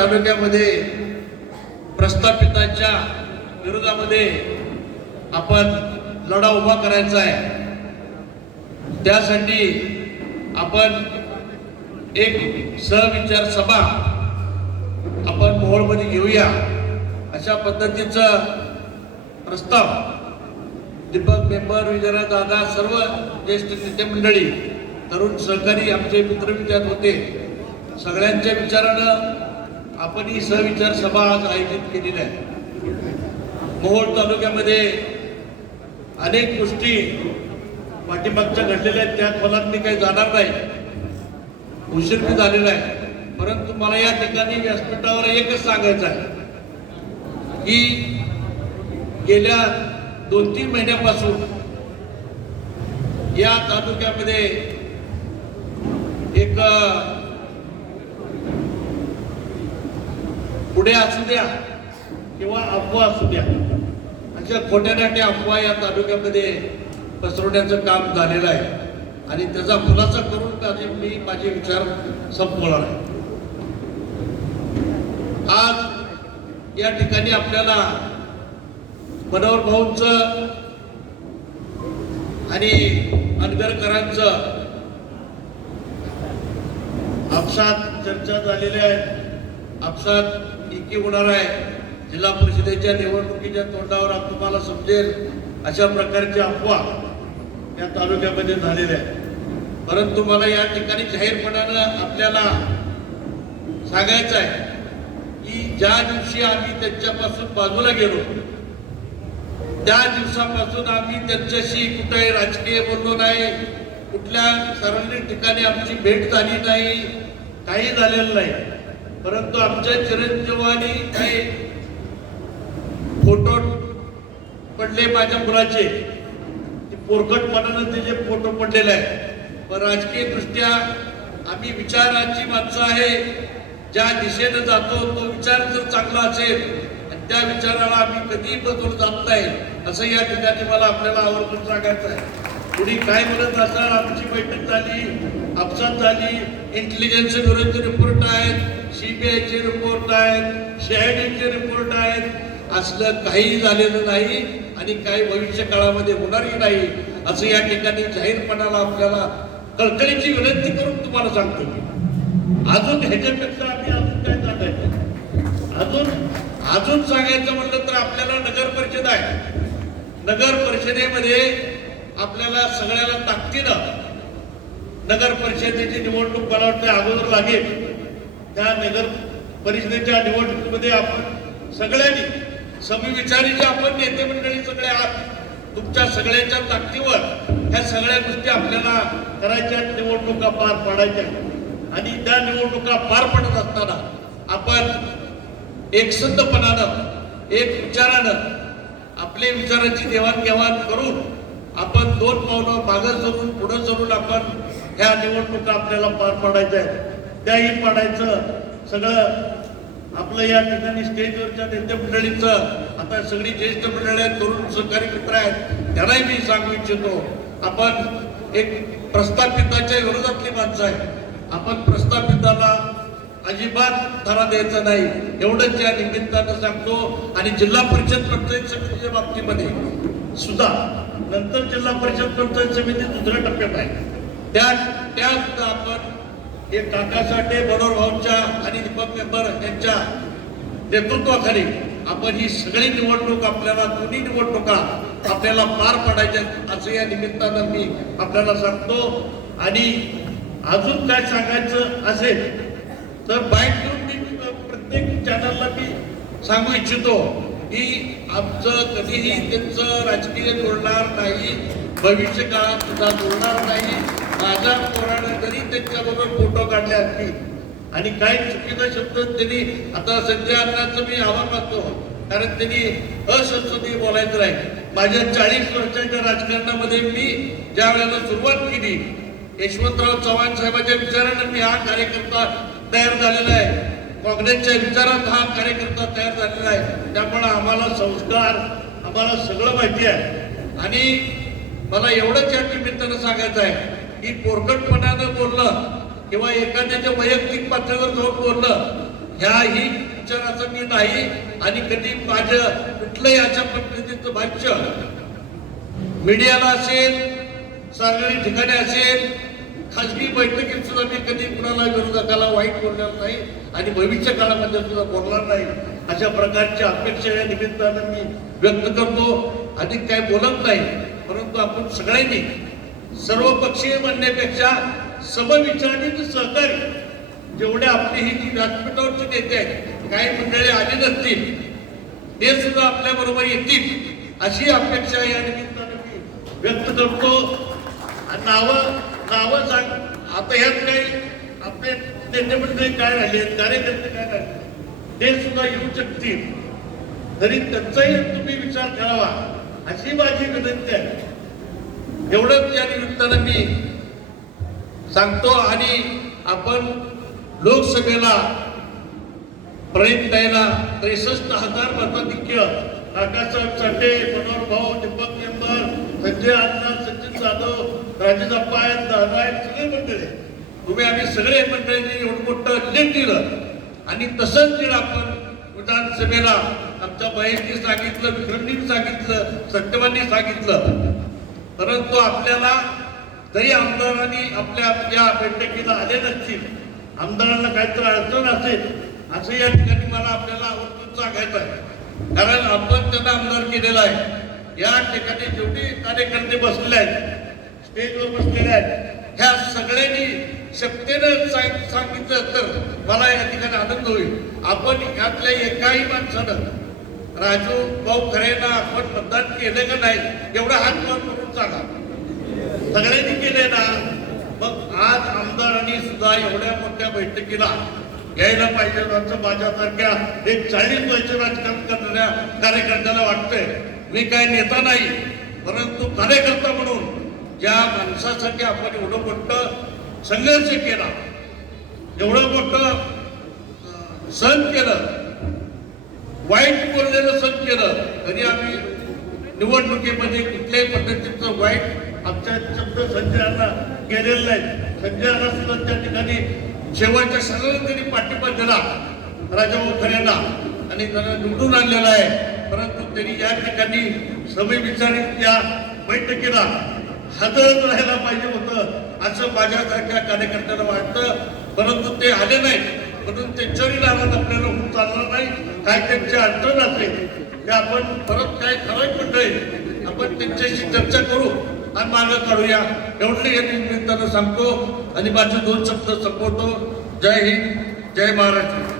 तालुक्यामध्ये प्रस्थापितांच्या विरोधामध्ये आपण लढा उभा करायचा आहे. त्यासाठी आपण एक सहविचार सभा आपण मोहोळमध्ये घेऊया. अशा पद्धतीचं प्रस्ताव दीपक मेंबर विजयराज दादा सर्व ज्येष्ठ नेते मंडळी तरुण सहकारी आमचे मित्र विचार होते. सगळ्यांच्या विचारानं आपण ही सहविचार सभा आज आयोजित केलेली आहे मोहोळ तालुक्यामध्ये अनेक गोष्टी पाठीमागच्या घडलेल्या आहेत. त्यात मला मी काही जाणार नाही. उशीर मी झालेला आहे. परंतु मला या ठिकाणी व्यासपीठावर एकच सांगायचं आहे की गेल्या दोन तीन महिन्यापासून या तालुक्यामध्ये एक पुढे असू द्या किंवा अफवा असू द्या. अशा खोट्या नाट्या अफवा या तालुक्यामध्ये पसरवण्याचं काम झालेलं आहे. आणि त्याचा खुलासा करून त्याचे मी माझे विचार संपवणार आहे. आज या ठिकाणी आपल्याला मनोहर भाऊंच आणि अनगरकरांचं आपसात चर्चा झालेल्या आहेत आपसात एकी होणार आहे. जिल्हा परिषदेच्या निवडणुकीच्या तोंडावर तुम्हाला समजेल अशा प्रकारची अफवा या तालुक्यामध्ये झालेल्या आहे परंतु मला या ठिकाणी जाहीरपणानं आपल्याला सांगायचं आहे की ज्या दिवशी आम्ही त्यांच्यापासून बाजूला गेलो त्या दिवसापासून आम्ही त्यांच्याशी कुठेही राजकीय बोललो नाही कुठल्या सार्वजनिक ठिकाणी आमची भेट झाली नाही काही झालेलं नाही. परंतु आमच्या चिरंजीवानी काही फोटो पडले माझ्या मुलाचे. ते पोरकटपणानं त्याचे फोटो पडलेले आहे पण राजकीय दृष्ट्या आम्ही विचाराची माणसं आहे. ज्या दिशेनं जातो तो विचार जर चांगला असेल आणि त्या विचाराला आम्ही कधीही बदलून जात नाही असं या ठिकाणी मला आपल्याला आवर्जून सांगायचं आहे. कुणी काय म्हणत असणार आमची बैठक झाली आपसात झाली इंटेलिजन्स ब्युरोचे रिपोर्ट आहेत. सीबीआयचे रिपोर्ट आहेत सीआयडीचे रिपोर्ट आहेत. असलं काही झालेलं नाही आणि काही भविष्य काळामध्ये होणारही नाही असं या ठिकाणी जाहीरपणाला आपल्याला कळकळीची विनंती करून तुम्हाला सांगतो मी. अजून ह्याच्यापेक्षा आम्ही अजून काय सांगायचं? अजून अजून सांगायचं म्हणलं तर आपल्याला नगर परिषद आहे. नगर परिषदेमध्ये आपल्याला सगळ्याला ताकदीनं नगर परिषदेची निवडणूक मला वाटतं अगोदर लागेल. त्या नगर परिषदेच्या निवडणुकीमध्ये आपण सगळ्यांनी समविचारीचे आपण नेते मंडळी सगळे आहात तुमच्या सगळ्यांच्या ताकदीवर ह्या सगळ्या गोष्टी आपल्याला करायच्या निवडणुका पार पाडायच्या आणि त्या निवडणुका पार पडत असताना आपण एकसंधपणानं एक विचारानं आपले विचारांची देवाणघेवाण करून आपण दोन पावलं मागं सरून पुढं सरून आपण ह्या निवडणुका आपल्याला पार पाडायच्या आहेत. त्याही पाडायचं. सगळं आपलं या ठिकाणी स्टेजवरच्या नेते मंडळीचं आता सगळी ज्येष्ठ मंडळी आहेत तरुण सहकारी मित्र आहेत त्यांनाही मी सांगू इच्छितो आपण एक प्रस्थापिताच्या विरोधातली माणसं आहे आपण प्रस्थापिताला अजिबात धरा द्यायचा नाही एवढंच या निमित्तानं सांगतो. आणि जिल्हा परिषद पंचायत समितीच्या बाबतीमध्ये सुद्धा नंतर जिल्हा परिषद पंचायत समिती दुसऱ्या टप्प्यात आहे. त्या त्या सुद्धा आपण हे काका साठे मनोहर भाऊंच्या आणि दीपक मेंबर यांच्या नेतृत्वाखाली आपण ही सगळी निवडणूक आपल्याला दोन्ही निवडणुका आपल्याला पार पाडायच्या असं या निमित्तानं मी आपल्याला सांगतो. आणि अजून काय सांगायचं असेल तर बाईक घेऊन मी प्रत्येक चॅनलला मी सांगू इच्छितो की आमचं कधीही त्यांचं राजकीय जोडणार नाही भविष्य काळात सुद्धा जोडणार नाही. माझ्या पोरानं जरी त्यांच्याबरोबर फोटो काढले असतील आणि काही चुकीचा शब्द त्यांनी आता संजय अण्णांचं मी आव्हान मागतो कारण त्यांनी असंसदीय बोलायचं नाही. माझ्या चाळीस वर्षाच्या राजकारणामध्ये मी ज्या वेळेला सुरुवात केली यशवंतराव चव्हाण साहेबांच्या विचारानं मी हा कार्यकर्ता तयार झालेला आहे. काँग्रेसच्या विचारात हा कार्यकर्ता तयार झालेला आहे. त्यामुळे आम्हाला संस्कार आम्हाला सगळं माहिती आहे. आणि मला एवढंच या निमित्तानं सांगायचं आहे की पोरकटपणानं बोललं किंवा एखाद्याच्या वैयक्तिक पातळीवर जाऊन बोलणं ह्याही विचाराचं मी नाही आणि कधी माझं कुठलंही अशा पद्धतीचं भाष्य मीडियाला असेल सार्वजनिक ठिकाणी असेल खाजगी बैठकीत सुद्धा मी कधी कुणाला विरोधकाला वाईट बोलणार नाही आणि भविष्य काळामध्ये सुद्धा बोलणार नाही अशा प्रकारच्या अपेक्षा या निमित्तानं मी व्यक्त करतो. अधिक काय बोलत नाही परंतु आपण सगळ्यांनी सर्वपक्षीय म्हणण्यापेक्षा समविचारित सहकारी जेवढे आपली ही जी व्यासपीठावरचे नेते आहेत काही मंडळी आली नसतील ते सुद्धा आपल्या बरोबर येतील अशी अपेक्षा या निमित्तानं मी व्यक्त करतो. नावं नावं सांग. आता ह्यात काही आपले नेते मंडळी काय राहिले कार्यकर्ते काय राहिले ते सुद्धा येऊ शकतील. तरी त्यांचाही तुम्ही विचार करावा अशी माझी विनंती आहे. एवढंच या निमित्तानं मी सांगतो आणि आपण लोकसभेला प्रयत्न द्यायला त्रेसष्ट हजार मताधिक्य काकासाहेब साठे मनोहर भाऊ दीपक मेंबर संजय आमदार सचिन जाधव राजेश अप्पायन दादायन सगळे मंडळी. तुम्ही आम्ही सगळे मंडळींनी एवढं मोठं लीड दिलं. आणि तसंच दिलं आपण विधानसभेला आमच्या बहिणी सांगितलं विक्रमनी सांगितलं सत्यवानी सांगितलं परंतु आपल्याला जरी आमदारांनी आपल्या या बैठकीला आले नसतील आमदारांना काहीतरी अडचण असेल असं या ठिकाणी मला आपल्याला आवर्जून सांगायचं आहे. कारण आपण त्यांना आमदार केलेला आहे. या ठिकाणी जेवढे कार्यकर्ते बसलेले आहेत स्टेजवर बसलेले आहेत ह्या सगळ्यांनी शक्तीनं सांग- सांगितलं तर मला या ठिकाणी आनंद होईल. आपण यातल्या एकाही माणसानं राजू भाऊ खरेंना आपण मतदान केलं का नाही एवढा हात वर सगळ्यांनी केले ना? मग आज आमदारांनी सुद्धा एवढ्या मोठ्या बैठकीला घ्यायला पाहिजे असं माझ्यासारख्या एक चाळीस वर्ष राजकारण करणाऱ्या कार्यकर्त्याला वाटतंय. मी काय नेता नाही परंतु कार्यकर्ता म्हणून ज्या माणसासाठी आपण एवढं मोठं संघर्ष केला एवढं मोठं सहन केलं वाईट बोललेलं सहन केलं तरी आम्ही निवडणुकीमध्ये कुठल्याही पद्धतीचं वाईट आमच्या शब्द संजयाला गेलेलं नाही. संजयाला सुद्धा त्या ठिकाणी शेवटच्या क्षणाला त्यांनी पाठिंबा दिला राजाभाऊ खऱ्यांना आणि त्यांना निवडून आणलेला आहे. परंतु त्यांनी या ठिकाणी समविचारी त्या बैठकीला हजर राहायला पाहिजे होतं असं माझ्यासारख्या कार्यकर्त्यांना वाटतं. परंतु ते आले नाही म्हणून त्यांच्यावरही नाराज आपल्याला होऊन चालणार नाही. काय त्यांची अडचण असेल ते आपण परत काय ठराविक मंडळी आपण त्यांच्याशी चर्चा करू आणि मार्ग काढूया. एवढं या निमित्तानं सांगतो आणि माझे दोन शब्द संपवतो. जय हिंद जय महाराष्ट्र.